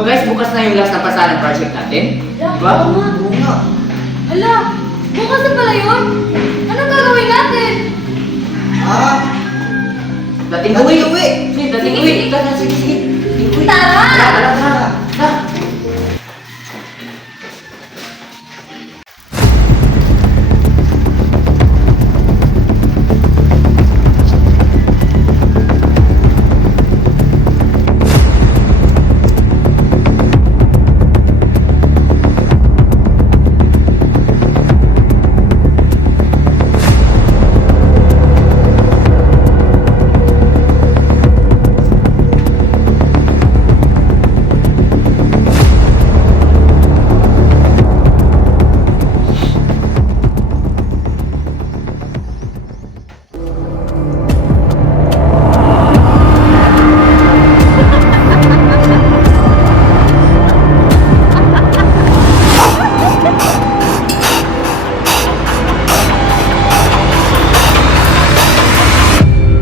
Diba guys, bukas na yung last na pasalan project natin? Diba? Oo nga. Hala, bukas na pala yun? Anong gagawin natin? Dating Dating uwi! uwi! Sige, dating Sige, uwi! sige. Tara, sige, sige! Dating uwi! Tara! Tara! Tara!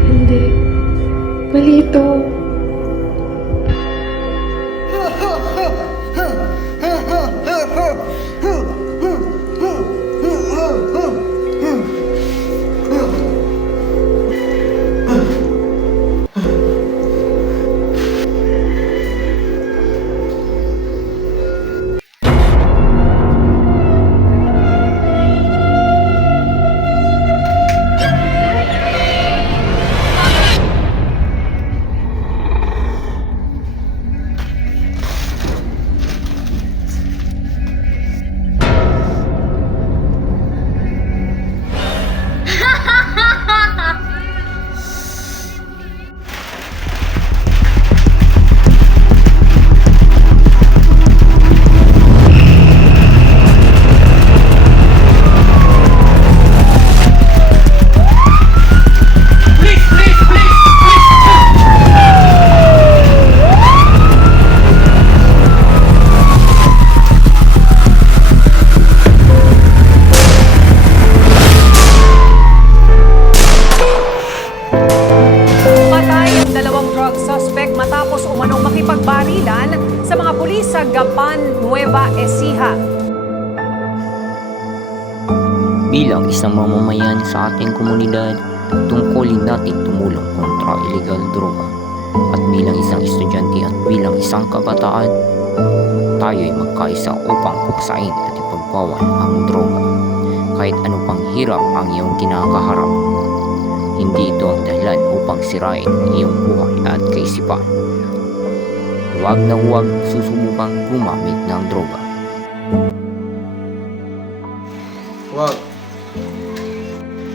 Hindi. Mali ito. Patay ang dalawang drug suspect matapos umanong makipagbarilan sa mga pulis sa Gapan, Nueva Ecija. Bilang isang mamamayan sa ating komunidad, tungkulin natin tumulong kontra illegal droga. At bilang isang estudyante at bilang isang kabataan, tayo'y magkaisa upang puksain at ipagbawal ang droga. Kahit ano pang hirap ang iyong kinakaharap, hindi ito ang dahilan upang sirain ang iyong buhay at kaisipan. Huwag na huwag susubukang gumamit ng droga. Wag.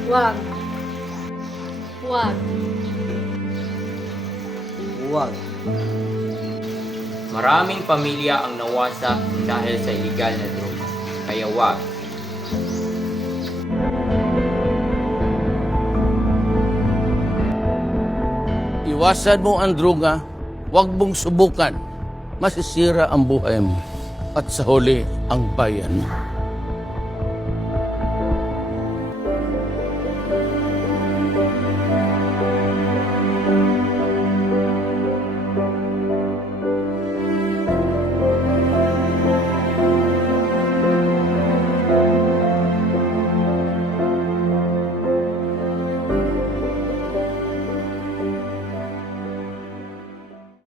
Wag. Wag. Wag. Maraming pamilya ang nawasak dahil sa illegal na droga. Kaya wag. Iwasan mo ang droga, huwag mong subukan. Masisira ang buhay mo at sa huli ang bayan mo.